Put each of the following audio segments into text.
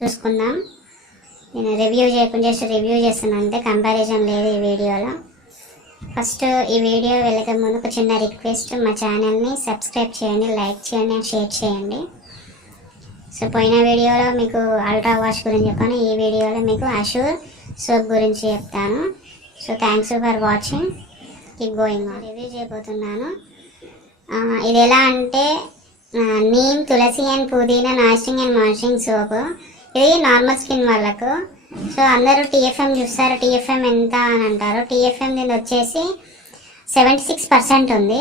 చూసుకుందాం. నేను రివ్యూ చేయకుండా జస్ట్ రివ్యూ చేస్తున్నాను అంతే, కంపారిజన్ లేదు ఈ వీడియోలో. ఫస్ట్ ఈ వీడియో వెళ్ళక ముందు ఒక చిన్న రిక్వెస్ట్, మా ఛానల్ని సబ్స్క్రైబ్ చేయండి, లైక్ చేయండి అండ్ షేర్ చేయండి. సో పోయిన వీడియోలో మీకు అల్ట్రా వాష్ గురించి చెప్పాను, ఈ వీడియోలో మీకు అష్యూర్ సోప్ గురించి చెప్తాను. So thanks for watching, keep going. Review చేయబోతున్నాను. ఇది ఎలా అంటే నీమ్, తులసి అండ్ పుదీనా నాయిస్టింగ్ అండ్ మాయిశ్చరింగ్ సోప్. ఇది నార్మల్ స్కిన్ వాళ్ళకు. సో అందరూ టీఎఫ్ఎం చూస్తారు, టీఎఫ్ఎం ఎంత అని అంటారు. టీఎఫ్ఎం దీని వచ్చేసి 76% ఉంది.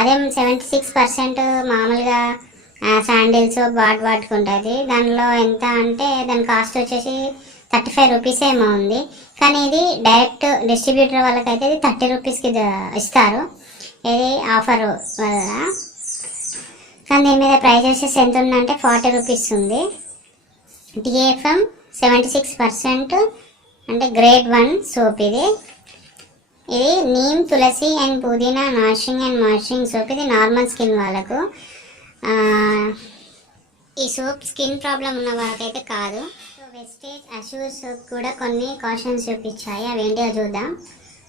అదే 76% మామూలుగా శాండిల్ సోప్ వాడుకుంటుంది. దానిలో ఎంత అంటే దాని కాస్ట్ వచ్చేసి 35 రూపీస్ ఏమో ఉంది. కానీ ఇది డైరెక్ట్ డిస్ట్రిబ్యూటర్ వాళ్ళకైతే ఇది 30 రూపీస్కి ఇస్తారు, ఇది ఆఫర్ వల్ల. కానీ దీని మీద ప్రైస్ వచ్చేసి ఎంత ఉందంటే 40 రూపీస్ ఉంది. టీఎఫ్ఎం 76% అంటే గ్రేడ్ 1 సోప్ ఇది. ఇది నీమ్, తులసి అండ్ పుదీనా నాయిస్టింగ్ అండ్ మాయిశ్చరింగ్ సోప్. ఇది నార్మల్ స్కిన్ వాళ్ళకు. ఈ సోప్ స్కిన్ ప్రాబ్లం ఉన్న వాళ్ళకైతే కాదు. సో వెస్టేజ్ అష్యూర్ సోప్ కూడా కొన్ని కాషన్స్ చూపించాయి, అవి ఏంటో చూద్దాం.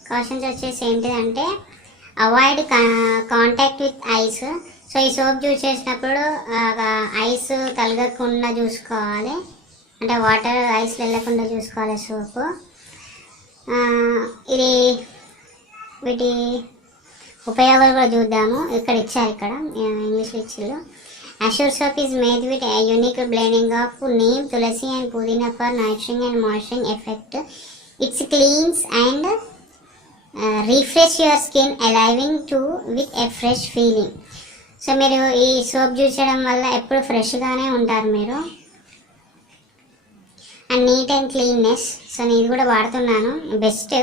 కాషన్స్ వచ్చేసి ఏంటిదంటే avoid contact with ice. So ఈ సోప్ యూజ్ చేసినప్పుడు ఐస్ తలగకుండా చూసుకోవాలి, అంటే వాటర్ ఐస్ వెళ్ళకుండా చూసుకోవాలి సోపు. ఇది వీటి ఉపయోగాలు కూడా చూద్దాము. ఇక్కడ ఇచ్చారు, ఇక్కడ ఇంగ్లీష్లో ఇచ్చారు. Assure soap is made with unique blending of neem, tulsi and pudina for nourishing and moisturising effect. It's cleanses and refresh your skin leaving to with a fresh feeling. So మీరు ఈ సోప్ యూజ్ చేయడం వల్ల ఎప్పుడు ఫ్రెష్గానే ఉంటారు మీరు. And neat and cleanness. So నేను ఇది కూడా వాడుతున్నాను, బెస్ట్.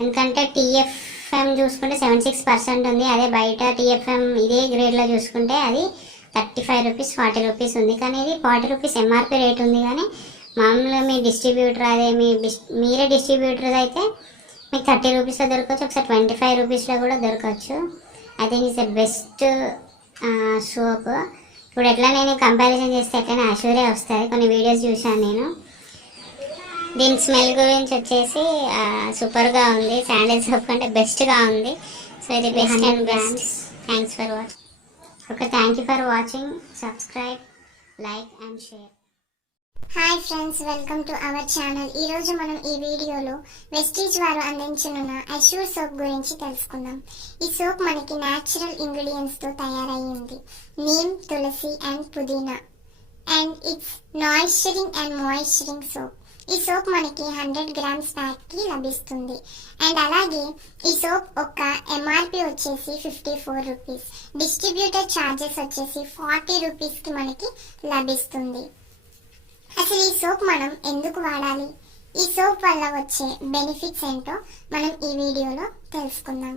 ఎందుకంటే టీఎఫ్ఎం చూసుకుంటే 76% ఉంది. అదే బయట టీఎఫ్ఎం ఇదే గ్రేడ్లో చూసుకుంటే అది 35 రూపీస్ 40 రూపీస్ ఉంది. కానీ ఇది 40 రూపీస్ ఎంఆర్పి రేట్ ఉంది. కానీ మామూలుగా మీ డిస్ట్రిబ్యూటర్, అదే మీరే డిస్ట్రిబ్యూటర్ అయితే మీకు 30 రూపీస్లో దొరకవచ్చు, ఒకసారి 25 రూపీస్లో కూడా దొరకవచ్చు. I think it's the best soap. ఇప్పుడు ఎట్లా నేను కంపారిజన్ చేస్తే ఎట్లయినా అష్యూరే వస్తుంది. కొన్ని వీడియోస్ చూశాను నేను. దీని స్మెల్ గురించి వచ్చేసి సూపర్గా ఉంది, శాండిల్ సోప్ కంటే బెస్ట్గా ఉంది. సో ఇది best and best. Thanks for watching. Okay, thank you for watching. Subscribe, like and share. Hi friends, welcome to our channel. ఈరోజు మనం ఈ వీడియోలో వెస్టీజ్ వారు అందించనున్న అష్యూర్ సోప్ గురించి తెలుసుకుందాం. ఈ సోప్ మనకి న్యాచురల్ ఇంగ్రీడియంట్స్తో తయారయ్యింది. Neem, tulsi and pudina. And it's nourishing and moisturising soap. ఈ సోప్ మనకి 100 గ్రామ్స్ ప్యాక్కి లభిస్తుంది. అండ్ అలాగే ఈ సోప్ ఒక ఎంఆర్పి వచ్చేసి 54 రూపీస్. డిస్ట్రిబ్యూటర్ ఛార్జెస్ వచ్చేసి 40 రూపీస్కి మనకి లభిస్తుంది. అసలు ఈ సోప్ మనం ఎందుకు వాడాలి, ఈ సోప్ వల్ల వచ్చే బెనిఫిట్స్ ఏంటో మనం ఈ వీడియోలో తెలుసుకుందాం.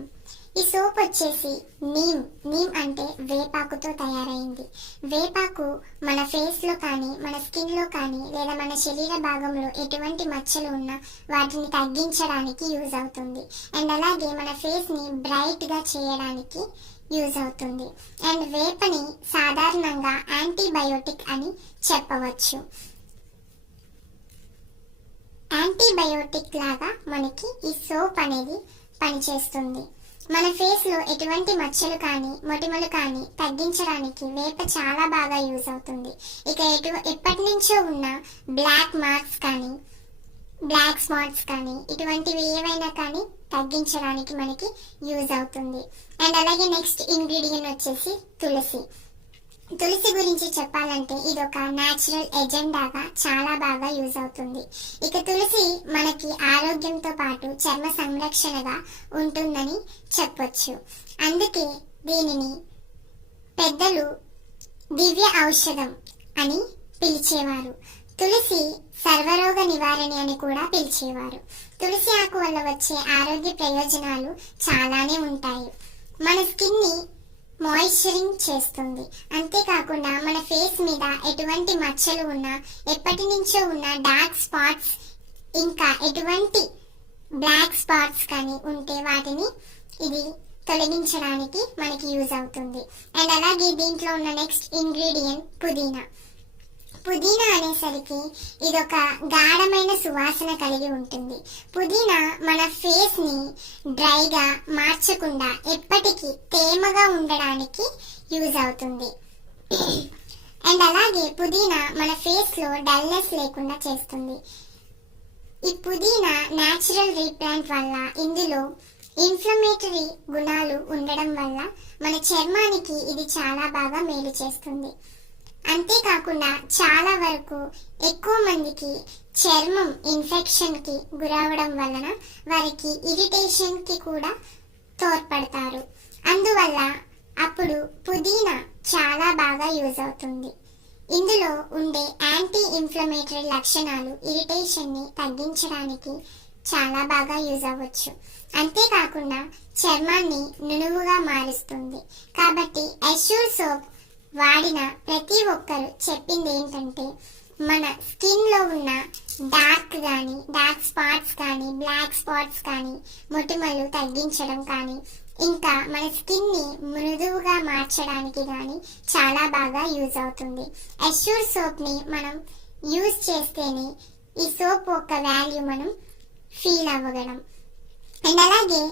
ఈ సోప్ వచ్చేసి నీమ్ అంటే వేపాకుతో తయారైంది. వేపాకు మన ఫేస్లో కానీ, మన స్కిన్లో కానీ, లేదా మన శరీర భాగంలో ఎటువంటి మచ్చలు ఉన్నా వాటిని తగ్గించడానికి యూజ్ అవుతుంది. అండ్ అలాగే మన ఫేస్ని బ్రైట్గా చేయడానికి యూజ్ అవుతుంది. అండ్ వేపని సాధారణంగా యాంటీబయోటిక్ అని చెప్పవచ్చు. యాంటీబయోటిక్ లాగా మనకి ఈ సోప్ అనేది పనిచేస్తుంది. మన ఫేస్ లో ఎటువంటి మచ్చలు కానీ, మొటిమలు కానీ తగ్గించడానికి వేప చాలా బాగా యూజ్ అవుతుంది. ఇక ఎప్పటి నుంచో ఉన్న బ్లాక్ మార్క్స్ కానీ, బ్లాక్ స్పాట్స్ కానీ, ఇటువంటివి ఏవైనా కానీ తగ్గించడానికి మనకి యూజ్ అవుతుంది. అండ్ అలాగే నెక్స్ట్ ఇంగ్రీడియంట్ వచ్చేసి తులసి. తులసి గురించి చెప్పాలంటే ఇది ఒక న్యాచురల్ ఎజెండాగా చాలా బాగా యూజ్ అవుతుంది. ఇక తులసి మనకి ఆరోగ్యంతో పాటు చర్మ సంరక్షణగా ఉంటుందని చెప్పొచ్చు. అందుకే దీనిని పెద్దలు దివ్య ఔషధం అని పిలిచేవారు. తులసి సర్వరోగ నివారణి అని కూడా పిలిచేవారు. తులసి ఆకు వల్ల వచ్చే ఆరోగ్య ప్రయోజనాలు చాలానే ఉంటాయి. మన స్కిన్ ని మాయిశ్చరింగ్ చేస్తుంది. అంతేకాకుండా మన ఫేస్ మీద ఎటువంటి మచ్చలు ఉన్నా, ఎప్పటి నుంచో ఉన్న డార్క్ స్పాట్స్, ఇంకా ఎటువంటి బ్లాక్ స్పాట్స్ కానీ ఉంటే వాటిని ఇది తొలగించడానికి మనకి యూజ్ అవుతుంది. అండ్ అలాగే దీంట్లో ఉన్న నెక్స్ట్ ఇంగ్రీడియంట్ పుదీనా. పుదీనా అనేసరికి ఇదొక గాఢమైన సువాసన కలిగి ఉంటుంది. పుదీనా మన ఫేస్ ని డ్రైగా మార్చకుండా ఎప్పటికీ తేమగా ఉండడానికి యూజ్ అవుతుంది. అండ్ అలాగే పుదీనా మన ఫేస్ లో డల్నెస్ లేకుండా చేస్తుంది. ఈ పుదీనా న్యాచురల్ రీప్లాంట్ వల్ల ఇందులో ఇన్ఫ్లమేటరీ గుణాలు ఉండడం వల్ల మన చర్మానికి ఇది చాలా బాగా మేలు చేస్తుంది. అంతేకాకుండా చాలా వరకు ఎక్కువ మందికి చర్మం ఇన్ఫెక్షన్ కి గురవడం వలన వారికి ఇరిటేషన్ కి కూడా తోడ్పడతారు. అందువల్ల అప్పుడు పుదీనా చాలా బాగా యూజ్ అవుతుంది. ఇందులో ఉండే యాంటీ ఇన్ఫ్లమేటరీ లక్షణాలు ఇరిటేషన్ ని తగ్గించడానికి చాలా బాగా యూజ్ అవ్వచ్చు. అంతేకాకుండా చర్మాన్ని నునువుగా మారుస్తుంది. కాబట్టి అష్యూర్ సోప్ వాడిన ప్రతి ఒక్కరు చెప్పింది ఏంటంటే మన స్కిన్ లో ఉన్న డార్క్ స్పాట్స్ కానీ బ్లాక్ స్పాట్స్ కానీ మొటిమలు తగ్గించడం కానీ ఇంకా మన స్కిన్ ని మృదువుగా మార్చడానికి కానీ చాలా బాగా యూజ్ అవుతుంది. అష్యూర్ సోప్ ని మనం యూజ్ చేస్తేనే ఈ సోప్ యొక్క వాల్యూ మనం ఫీల్ అవ్వగలం. అండ్ అలాగే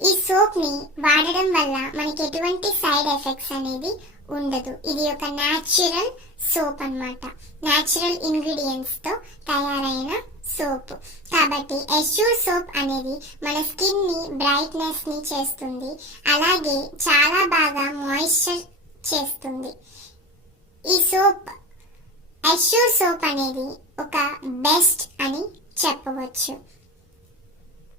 ఈ సోప్ ని వాడడం వల్ల మనకి ఎటువంటి సైడ్ ఎఫెక్ట్స్ అనేది ఉండదు. ఇది ఒక న్యాచురల్ సోప్ అన్నమాట. న్యాచురల్ ఇంగ్రీడియంట్స్ తో తయారైన సోప్. కాబట్టి అష్యూర్ సోప్ అనేది మన స్కిన్ ని బ్రైట్నెస్ ని చేస్తుంది. అలాగే చాలా బాగా మాయిశ్చర్ చేస్తుంది. ఈ సోప్ అష్యూర్ సోప్ అనేది ఒక బెస్ట్ అని చెప్పవచ్చు.